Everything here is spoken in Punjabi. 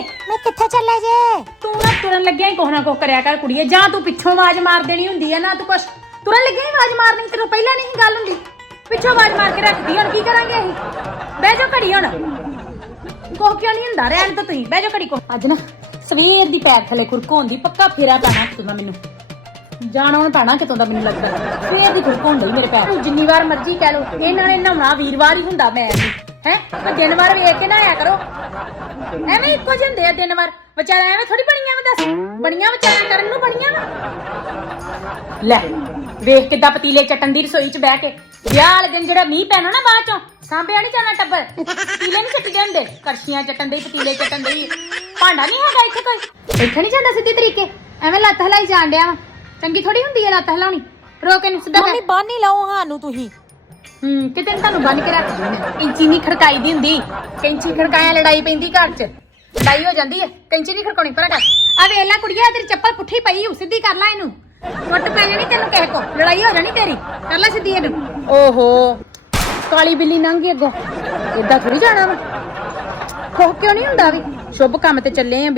ਮੈਂ ਕਿੱਥੇ ਚੱਲੇ ਜੇ? ਤੂੰ ਨਾ ਤੁਰਨ ਲੱਗਿਆ ਹੀ ਕੋਹ ਨਾ ਕੋਹ ਕਰਿਆ ਕਰ ਕੁੜੀਏ। ਜਾਂ ਤੂੰ ਪਿੱਛੋਂ ਆਵਾਜ਼ ਮਾਰ ਦੇਣੀ ਹੁੰਦੀ ਆ ਨਾ ਤੂੰ ਕੁਛ। ਤੁਰਨ ਲੱਗਿਆ ਹੀ ਆਵਾਜ਼ ਮਾਰਨੀ? ਤੇਰੇ ਪਹਿਲਾਂ ਨਹੀਂ ਗੱਲ ਹੁੰਦੀ। ਪਿੱਛੋਂ ਆਵਾਜ਼ ਮਾਰ ਕੇ ਰੱਖਦੀ ਹੁਣ ਕੀ ਕਰਾਂਗੇ ਅਸੀਂ? ਬਹਿ ਜਾ ਘੜੀ ਹੁਣ। ਕੋਹ ਕਿਉਂ ਨਹੀਂ ਹੁੰਦਾ? ਰਹਿਣ ਤਾਂ ਤੁਸੀਂ। ਬਹਿ ਜਾ ਘੜੀ ਕੋ ਅੱਜ ਨਾ ਸਵੇਰ ਦੀ ਪੈਰ ਥੱਲੇ ਖੁਰਕੋਂ ਦੀ ਪੱਕਾ ਫੇਰਾ ਪੈਣਾ ਕਿਤੋਂ ਦਾ ਮੈਨੂੰ। ਜਾਣਾ ਹੁਣ ਪੈਣਾ ਕਿਤੋਂ ਦਾ ਮੈਨੂੰ ਲੱਗਦਾ। ਸਵੇਰ ਦੀ ਖੁਰਕੋਂ ਹੁੰਦੀ ਮੇਰੇ ਪੈਰ। ਤੂੰ ਜਿੰਨੀ ਵਾਰ ਮਰਜ਼ੀ ਕਹਿ ਲੋ ਇਹਨਾਂ ਨੇ ਨਹਾਉਣਾ ਵੀਰਵਾਰ ਹੀ ਹੁੰਦਾ ਮੈਂ ਨਹੀਂ ਹੈ? ਦਿਨ ਵਾਰ ਵੇਖ ਕੇ ਨਹਾਇਆ ਕਰੋ। ਐਵੇਂ ਇੱਕੋ ਜਿਹੇ ਹੁੰਦੇ ਆ ਦਿਨ ਵਾਰ ਵਿਚਾਰਾ ਐਵੇਂ ਥੋੜੀ ਬਣੀਆਂ ਵਾ ਦੱਸ। ਬਣੀਆਂ ਵਿਚਾਰਾ ਕਰਨ ਨੂੰ ਬਣੀਆਂ ਵਾ। ਲੈ, ਵੇਖ ਕਿੱਦਾਂ ਪਤੀਲੇ ਚਟਣ ਦੀ ਰਸੋਈ 'ਚ ਬਹਿ ਕੇ। ਵਿਆਹ ਵਾਲੇ ਜਿਹੜਾ ਮੀਂਹ ਪੈਣਾ ਨਾ ਬਾਅਦ ਚੋਂ, ਸਾਂਭਿਆ ਨਹੀਂ ਜਾਣਾ ਟੱਬਰ। ਪਤੀਲੇ ਨਹੀਂ ਚੱਟੀ ਜਾਂਦੇ ਕੜਛੀਆਂ ਚਟਣ ਦੇ, ਪਤੀਲੇ ਚਟਣ ਦੇ। ਭਾਂਡਾ ਨਹੀਂ ਹੈਗਾ ਇੱਥੇ ਕੋਈ। ਇੱਥੇ ਨਹੀਂ ਜਾਂਦਾ ਸਿੱਧੇ ਤਰੀਕੇ। ਐਵੇਂ ਲੱਤ ਹਲਾਈ ਜਾਣ ਡਿਆ ਵਾ। ਚੰਗੀ ਥੋੜੀ ਹੁੰਦੀ ਹੈ ਲੱਤ ਹਲਾਉਣੀ। ਰੋਕ ਇਹਨੂੰ ਸਿੱਧਾ ਕਰ ਮੰਮੀ ਬਾਨੀ ਲਾਓ ਹਾਨੂੰ ਤੁਸੀਂ। ਹੂੰ, ਕਿਤੇ ਨੂੰ ਤੁਹਾਨੂੰ ਬੰਨ ਕੇ ਰੱਖਦੀ ਨੇ। ਕੈਂਚੀ ਨਹੀਂ ਖੜਕਾਈ ਦੀ ਹੁੰਦੀ। ਕੈਂਚੀ ਖੜਕਾਇਆ ਲੜਾਈ ਪੈਂਦੀ ਘਰ 'ਚ। ਲੜਾਈ ਹੋ ਜਾਂਦੀ ਹੈ ਕੈਂਚੀ ਨਹੀਂ ਖੜਕਾਉਣੀ ਪਰ ਕਰ ਆ ਵੇਖ ਕੁੜੀਆ ਤੇਰੀ ਚੱਪਲ ਪੁੱਠੀ ਪਈ ਹੂ ਸਿੱਧੀ ਕਰ ਲੈ ਇਹਨੂੰ। ਟੁੱਟ ਪੈ ਜਾਣੀ ਤੈਨੂੰ ਕਹਿ ਕੋ। ਲੜਾਈ ਹੋ ਜਾਣੀ ਤੇਰੀ। ਕਰ ਲੈ ਸਿੱਧੀ ਇਹਨੂੰ। ਓਹੋ। ਕਾਲੀ ਬਿੱਲੀ ਲੰਘ ਗਈ ਅੱਗੋਂ। ਏਦਾਂ ਥੋੜੀ ਜਾਣਾ ਵਾ। ਖੋ ਕਿਉਂ ਨਹੀਂ ਹੁੰਦਾ ਵੀ? ਸ਼ੁਭ ਕੰਮ ਤੇ ਚੱਲੇ ਆ